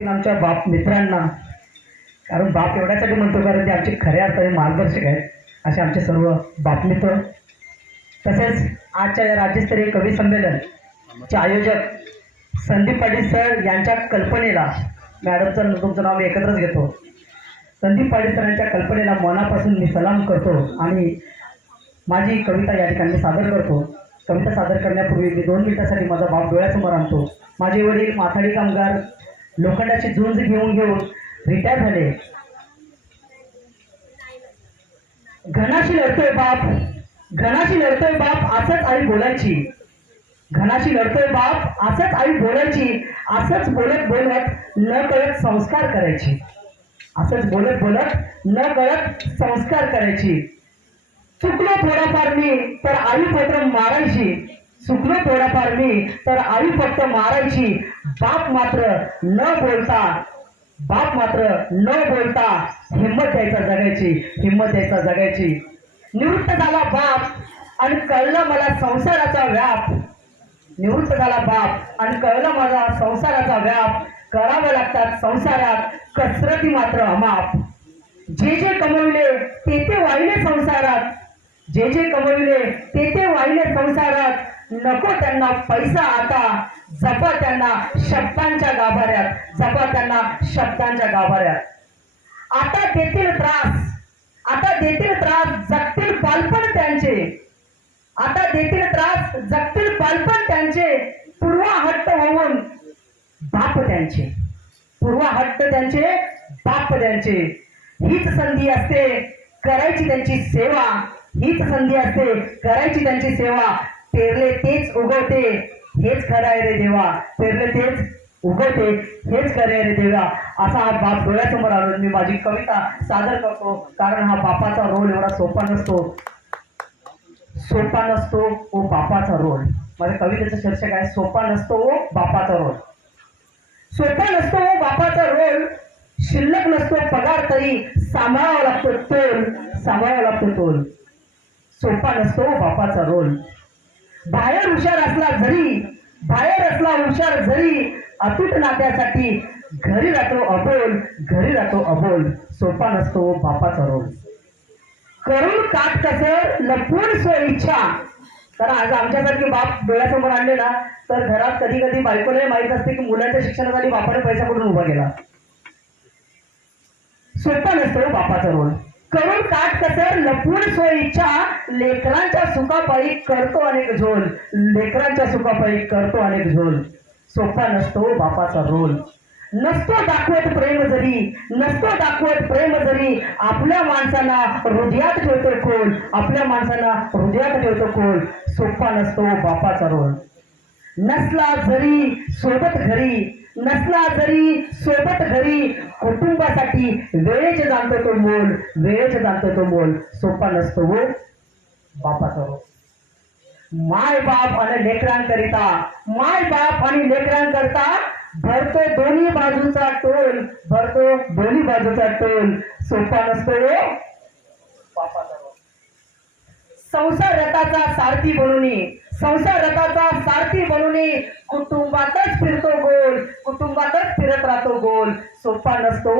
आमच्या बाप मित्रांना, कारण बाप एवढ्यासाठी म्हणतो कारण ते आमचे खऱ्या अर्थाने मार्गदर्शक आहेत असे आमचे सर्व बाप मित्र. तसेच आजच्या या राज्यस्तरीय कवी संमेलनचे आयोजक संदीप पाटील सर यांच्या कल्पनेला, मॅडमचं तुमचं नाव मी एकत्रच घेतो, संदीप पाटील सरांच्या कल्पनेला मनापासून मी सलाम करतो आणि माझी कविता या ठिकाणी सादर करतो. कविता सादर करण्यापूर्वी मी 2 मिनिटासाठी माझा बाप डोळ्यासमोर आणतो. माझे वडील माथाडी कामगार लोखंडाची झुंज घेऊन रिटायर झाले. घनाशी लढतोय बाप, घनाशी लढतोय बाप असंच आई बोलायची, घनाशी लढतोय बाप असंच आई बोलायची, असंच बोलत बोलत न कळत संस्कार करायची, असंच बोलत बोलत न कळत संस्कार करायची. चुकलो थोडाफार मी तर आई फक्त मारायची, चुकलो थोडाफार मी तर आई फक्त मारायची. बाप मात्र न बोलता, बाप मात्र न बोलता हिंमत द्यायचा जगायची, हिंमत द्यायचा जगायची. निवृत्त झाला बाप आणि कळलं मला संसाराचा व्याप, निवृत्त झाला बाप आणि कळलं माझा संसाराचा व्याप. करावे लागतात संसारात कसरती मात्र अमाप. जे जे कमविले ते ते वाहिले संसारात, जे जे कमविले ते ते वाहिले संसारात. नको त्यांना पैसा आता, जपा त्यांना शब्दांच्या गाभाऱ्यात, जपा त्यांना शब्दांच्या गाभाऱ्यात. आता देतील त्रास, आता देतील त्रास जगतील बालपण त्यांचे, आता देतील त्रास जगतील बालपण त्यांचे. पूर्वा हट्ट होऊन बाप त्यांचे, पूर्वा हट्ट त्यांचे बाप त्यांचे. हीच संधी असते करायची त्यांची सेवा, हीच संधी असते करायची त्यांची सेवा. पेरले तेच उगवते हेच खरं आहे रे देवा, पेरले तेच उगवते हेच खरं आहे रे देवा. असा हा बाप डोळ्यासमोर आणून मी माझी कविता सादर करतो. कारण हा बापाचा रोल एवढा सोपा नसतो, सोपा नसतो ओ बापाचा रोल. माझ्या कवितेचं शीर्षक आहे सोपा नसतो ओ बापाचा रोल. सोपा नसतो ओ बापाचा रोल, शिल्लक नसतो पगार तरी सांभाळावा लागतो तोल, सांभाळावा लागतो तोल. सोपा नसतो ओ बापाचा रोल. बाहेर हुशार असला जरी, बाहेर असला हुशार जरी, अतूट नात्यासाठी घरी राहतो अबोल, घरी राहतो अबोल. सोपा नसतो बापाचा रोल. करून काटकसर लपून स्वइच्छा. कारण आज आमच्यासारखे बाप डोळ्यासमोर आणले ना तर घरात कधी कधी बायकोलाही माहीत असते की मुलाच्या शिक्षणासाठी बापाने पैसा कुठून उभा केला. सोपा नसतो बापाचा रोल. करून काटकसर लपून स्वइच्छा, लेकरांच्या सुखापायी करतो अनेक झोल, लेकरांच्या सुखापायी करतो अनेक झोल. सोपा नसतो बापाचा रोल. नसतो दाखवत प्रेम जरी, नसतो दाखवत प्रेम जरी, आपल्या माणसांना हृदयात ठेवतो खोल, आपल्या माणसांना हृदयात ठेवतो खोल. सोपा नसतो बापाचा रोल. नसला जरी सोबत घरी, नसला जरी सोबत घरी, कुटुंबासाठी वेळेचे जाणतो तो मोल, वेळेचे जाणतो तो मोल. सोपा नसतो हो बापाचा रोल. माय बाप आणि लेकरांकरिता, माय बाप आणि लेकरांकरिता भरतो दोन्ही बाजूचा टोल, भरतो दोन्ही बाजूचा टोल. सोपा नसतो हो बापाचा रोल. संसार रथाचा सारथी बनून, संसार रथाचा सारथी बनून कुटुंबातच फिरतो गोल, कुटुंबातच फिरत राहतो गोल. सोपा नसतो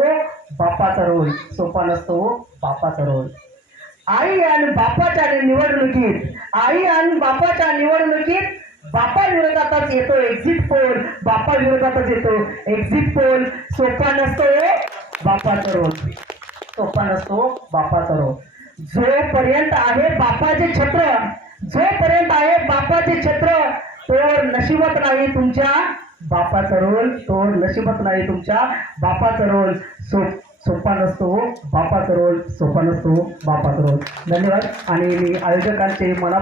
बापाचा रोल, सोपा नसतो बापाचा रोल. आई आणि बापाच्या निवडणुकीत, आई आणि बापाच्या निवडणुकीत बापा विरोधातच येतो एक्झिट पोल, बापा विरोधातच येतो एक्झिट पोल. सोपा नसतो बापाचा रोल, सोपा नसतो बापाचा रोल. जोपर्यंत आहे बापाचे छत्र, जोपर्यंत आहे बापाचे छत्र, तोवर नशिबत नाही तुमच्या बापाचा रोल, तोवर नशिबत नाही तुमच्या बापाचा रोल. सोपा नसतो बापाचा रोल, सोपा नसतो बापाचा रोल. धन्यवाद. आणि मी आयोजकांचे मनापासून